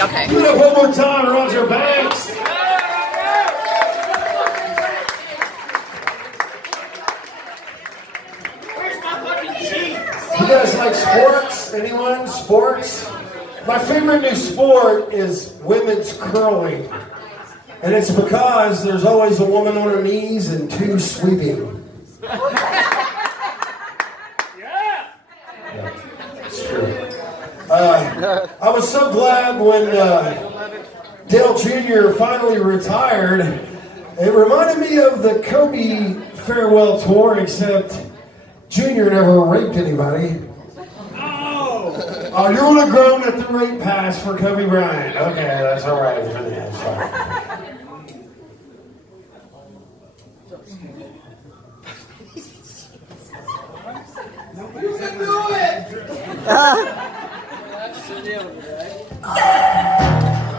Okay. Give it up one more time, Roger Banks. Where's my fucking cheese? You guys like sports? Anyone? Sports? My favorite new sport is women's curling. And it's because there's always a woman on her knees and two sweeping. Yeah. It's true. I was so glad when Dale Jr. finally retired. It reminded me of the Kobe farewell tour, except Jr. never raped anybody. Oh, you would have grown at the rape pass for Kobe Bryant. Okay, that's all right. That's fine. You can do it!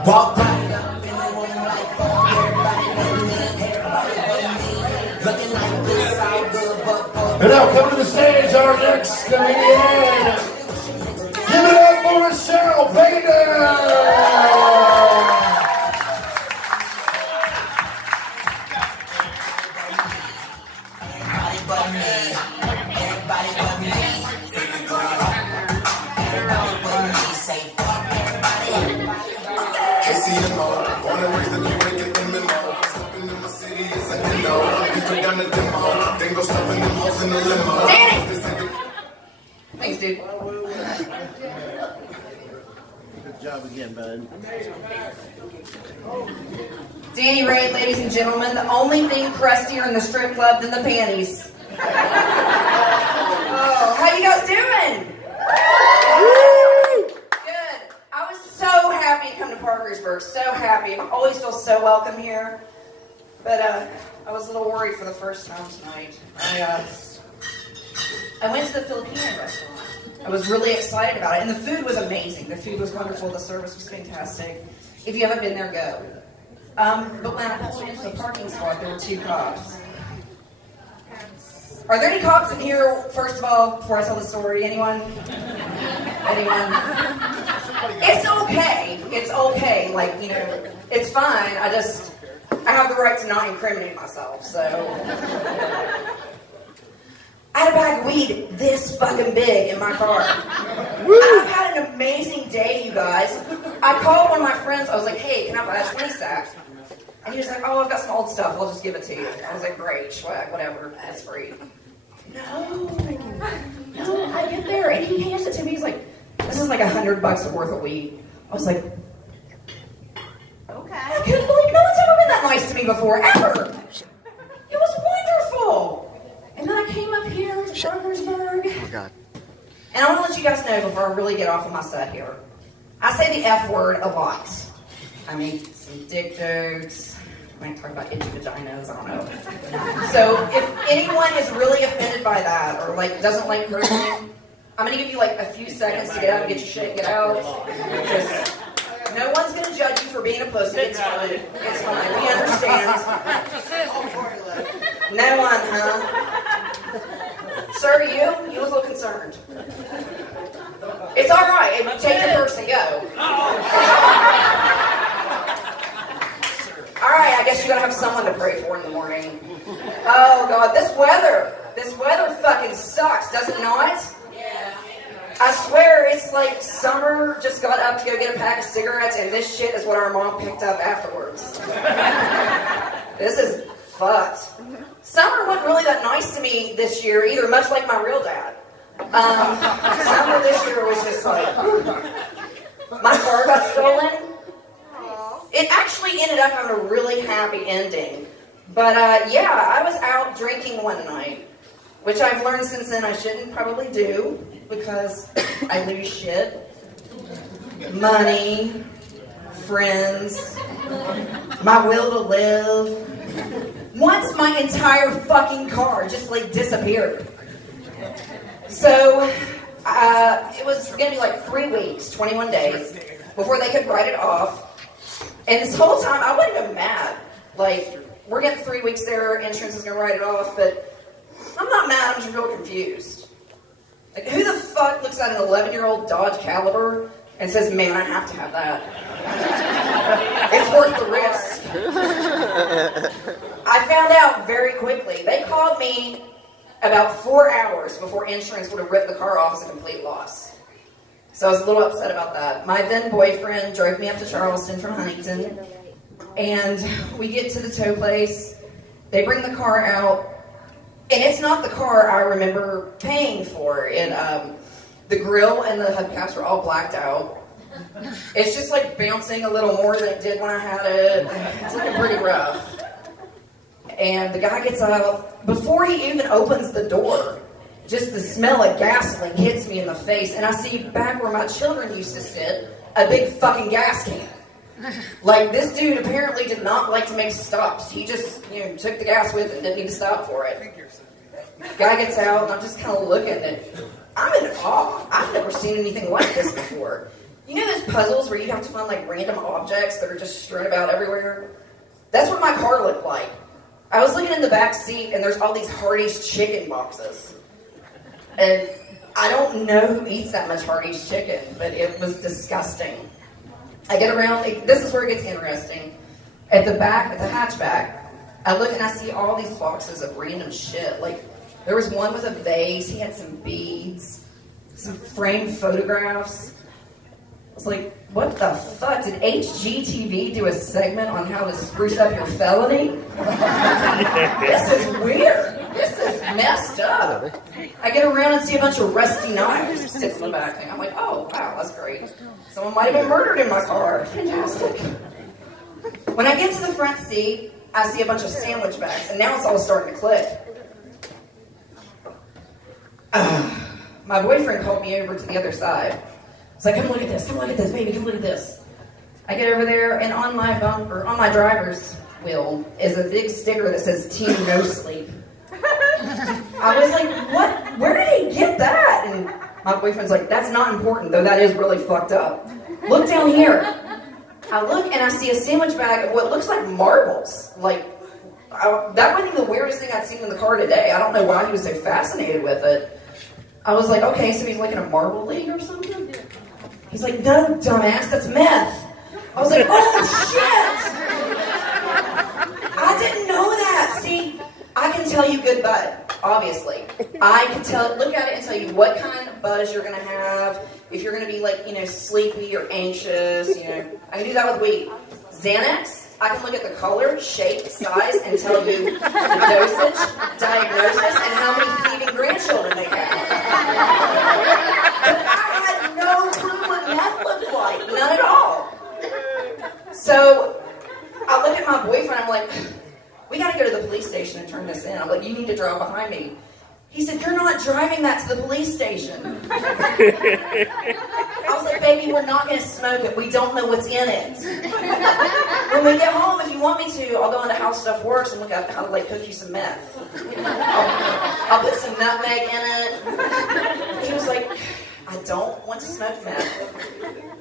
Walk right up in the room like everybody looking like this, all good, but And now, come to the stage, our next comedian. Give it up for Michelle Bader! everybody but me. Everybody but me. Everybody but me. Say fuck everybody. KCMO, born and raised in the break in the memo. Stepping in my city, it's like you know. People down the demo, then go stuffing them hoes in the limo. Danny! Thanks, dude. Good job again, bud. Danny Ray, ladies and gentlemen, the only thing crustier in the strip club than the panties. Oh, how you guys doing? Good. I was so happy to come to Parkersburg, so happy. I always feel so welcome here. But I was a little worried for the first time tonight. I went to the Filipino restaurant. I was really excited about it, and the food was amazing. The food was wonderful. The service was fantastic. If you haven't been there, go. But when I pulled into the parking spot, there were two cops. Are there any cops in here, first of all, before I tell the story? Anyone? Anyone? It's okay. It's okay. Like, you know, it's fine. I have the right to not incriminate myself, so. I had a bag of weed this fucking big in my car. I've had an amazing day, you guys. I called one of my friends. I was like, hey, can I buy a 20 sack? And he was like, oh, I've got some old stuff. I'll just give it to you. I was like, great, swag, whatever. That's free. No, I get there. And he hands it to me. He's like, this is like $100 worth of weed. I was like, okay. I couldn't believe no one's ever been that nice to me before, ever. It was wonderful. And then I came up here to Parkersburg. Oh, God. And I want to let you guys know before I really get off of my set here. I say the F word a lot. I make some dick jokes. I might talk about itchy vaginas. I don't know. So if anyone is really offended by that or like doesn't like cursing, I'm going to give you like a few seconds to get out and get your shit and get out. Just, no one's going to judge you for being a pussy. It's fine. It's fine. We understand. No one, huh? Sir, you look a little concerned. It's all right. Take your purse and go. All right, I guess you're gonna have someone to pray for in the morning. Oh God, this weather fucking sucks, does it not? Yeah. I swear it's like summer just got up to go get a pack of cigarettes, and this shit is what our mom picked up afterwards. This is fucked. Summer wasn't really that nice to me this year either, much like my real dad. Summer this year was just like, my car got stolen. It actually ended up having a really happy ending. But yeah, I was out drinking one night, which I've learned since then I shouldn't probably do because I lose shit. Money, friends, my will to live. Once my entire fucking car just like disappeared. So it was gonna be like 3 weeks, 21 days, before they could write it off. And this whole time I wasn't even mad. Like, we're getting 3 weeks there, insurance is gonna write it off, but I'm not mad, I'm just real confused. Like, who the fuck looks at an 11-year-old Dodge Caliber and says, man, I have to have that. It's worth the risk. I found out very quickly. They called me about 4 hours before insurance would have ripped the car off as a complete loss. So I was a little upset about that. My then boyfriend drove me up to Charleston from Huntington, and we get to the tow place. They bring the car out, and it's not the car I remember paying for. The grill and the hubcaps were all blacked out. It's just like bouncing a little more than it did when I had it. It's looking pretty rough. And the guy gets out. Before he even opens the door, just the smell of gasoline hits me in the face, and I see back where my children used to sit, a big fucking gas can. Like, this dude apparently did not like to make stops. He just, took the gas with it and didn't need to stop for it. Guy gets out, and I'm just kind of looking at it. I'm in awe. I've never seen anything like this before. You know those puzzles where you have to find, like, random objects that are just strewn about everywhere? That's what my car looked like. I was looking in the back seat, and there's all these Hardee's chicken boxes. And I don't know who eats that much Hardee's chicken, but it was disgusting. I get around, this is where it gets interesting. At the back, at the hatchback, I look and I see all these boxes of random shit. Like, there was one with a vase, he had some beads, some framed photographs. I was like, what the fuck? Did HGTV do a segment on how to spruce up your felony? This is weird. This is messed up. I get around and see a bunch of rusty knives sitting in the back thing. I'm like, oh, wow, that's great. Someone might have been murdered in my car. Fantastic. When I get to the front seat, I see a bunch of sandwich bags, and now it's all starting to click. My boyfriend called me over to the other side. It's like, come look at this, baby, come look at this. I get over there, and on my bumper, on my driver's wheel, is a big sticker that says Team No Sleep. I was like, what? Where did he get that? And my boyfriend's like, that's not important, though that is really fucked up. Look down here. I look, and I see a sandwich bag of what looks like marbles. Like, that wasn't even the weirdest thing I'd seen in the car today. I don't know why he was so fascinated with it. I was like, okay, so he's like in a marble league or something? He's like, no, dumbass, that's meth. I was like, oh, shit! I didn't know that. See, I can tell you good bud, obviously. I can look at it and tell you what kind of buzz you're going to have, if you're going to be like, sleepy or anxious, I can do that with weed. Xanax, I can look at the color, shape, size, and tell you the dosage, diagnosis, and how many thieving grandchildren they have. But I had no clue what meth looked like. None at all. So, I look at my boyfriend, I'm like, we gotta go to the police station and turn this in. I'm like, you need to drive behind me. He said, you're not driving that to the police station. I was like, baby, we're not gonna smoke it. We don't know what's in it. When we get home, if you want me to, I'll go into How Stuff Works and look up how to cook you some meth. I'll put some nutmeg in it. He was like, I don't want to smoke meth.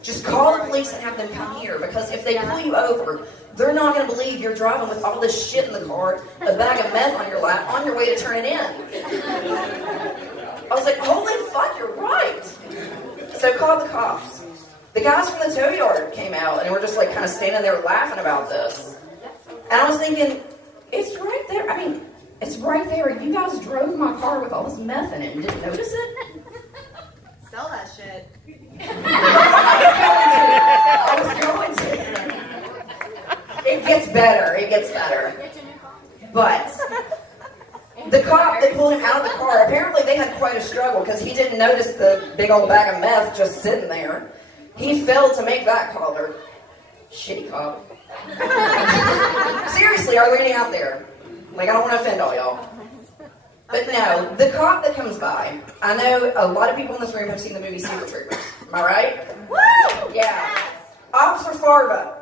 Just call the police and have them come here, because if they pull you over, they're not going to believe you're driving with all this shit in the car, a bag of meth on your lap, on your way to turn it in. I was like, holy fuck, you're right. So called the cops. The guys from the tow yard came out and were just kind of standing there laughing about this. And I was thinking, it's right there. I mean, it's right there. You guys drove my car with all this meth in it and didn't notice it? Sell that shit. I was going to. It gets better. It gets better. But the cop that pulled him out of the car, apparently they had quite a struggle because he didn't notice the big old bag of meth just sitting there. He failed to make that collar. Shitty cop. Seriously, are there any out there? I don't want to offend all y'all. But no, the cop that comes by, I know a lot of people in this room have seen the movie Super Troopers. Am I right? Woo! Yeah. Officer Farva.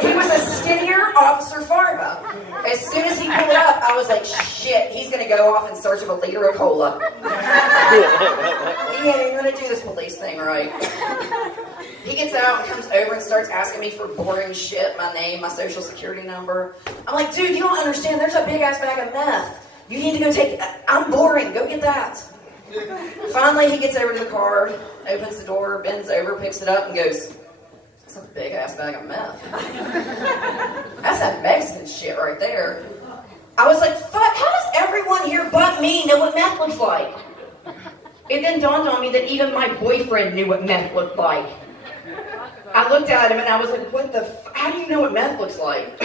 He was a skinnier Officer Farva. As soon as he pulled up, I was like, shit, he's going to go off in search of a liter of cola. He ain't even going to do this police thing right. He gets out and comes over and starts asking me for boring shit, my name, my social security number. I'm like, dude, you don't understand, there's a big ass bag of meth. You need to go take it. I'm boring, go get that. Finally, he gets over to the car, opens the door, bends over, picks it up, and goes, "That's a big-ass bag of meth. That's that Mexican shit right there." I was like, fuck, how does everyone here but me know what meth looks like? It then dawned on me that even my boyfriend knew what meth looked like. I looked at him and I was like, what the how do you know what meth looks like?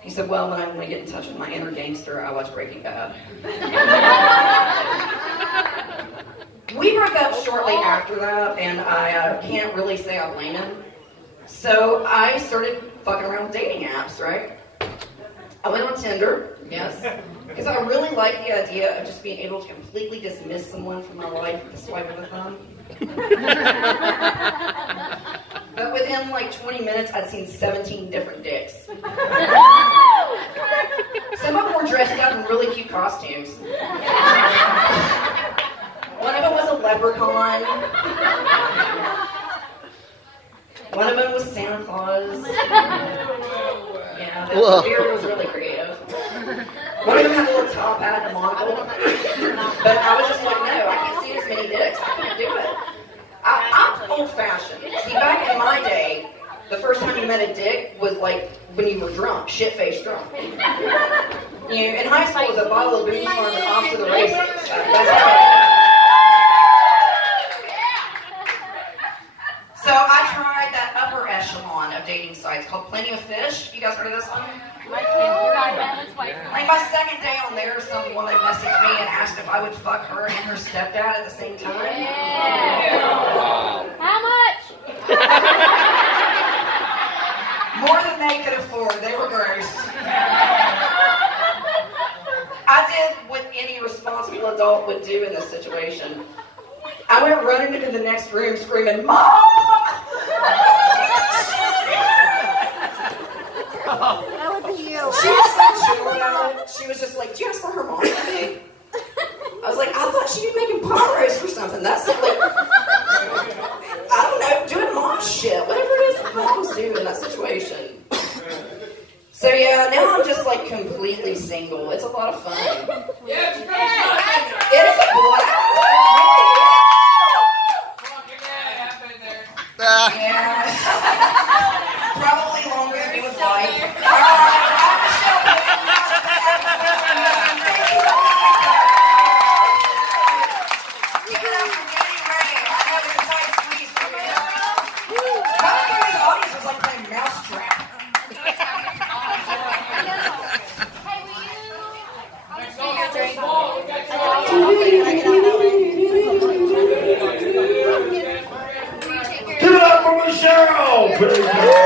He said, well, when I get in touch with my inner gangster, I watch Breaking Bad. We broke up shortly after that, and I can't really say I blame him. So I started fucking around with dating apps, right? I went on Tinder, yes, because I really like the idea of just being able to completely dismiss someone from my life with a swipe of a thumb. But within like 20 minutes, I'd seen 17 different dicks. Some of them were dressed up in really cute costumes. One of them was a leprechaun. One of them was Santa Claus. Yeah, the beard was really creative. One of them had a little top hat and a monocle. But I was just like, no, I can't see as many dicks. I can't do it. I'm old-fashioned. See, back in my day, the first time you met a dick was like when you were drunk, shit-faced drunk. You know, in high school, it was a bottle of booze farm and off to the races. That's how So I tried that upper echelon of dating sites called Plenty of Fish. You guys heard of this one? Like my second day on there, some woman messaged me and asked if I would fuck her and her stepdad at the same time. How much? More than they could afford. They were gross. I did what any responsible adult would do in this situation. I went running into the next room screaming, "Mom!" That would be you. She was so chill about it. She was just like, "Did you ask for her mom today?" I was like, "I thought she'd be making pot roast or something." That's like, I don't know, doing mom shit. Whatever it is that moms do in that situation. So yeah, now I'm just like completely single. It's a lot of fun. Yeah, It is a blast. Yeah. Probably longer than me with life. Give it up for Danny Ray. I know it's a tight squeeze for you. Coming through this audience was like playing Mousetrap. Give it up for Michelle!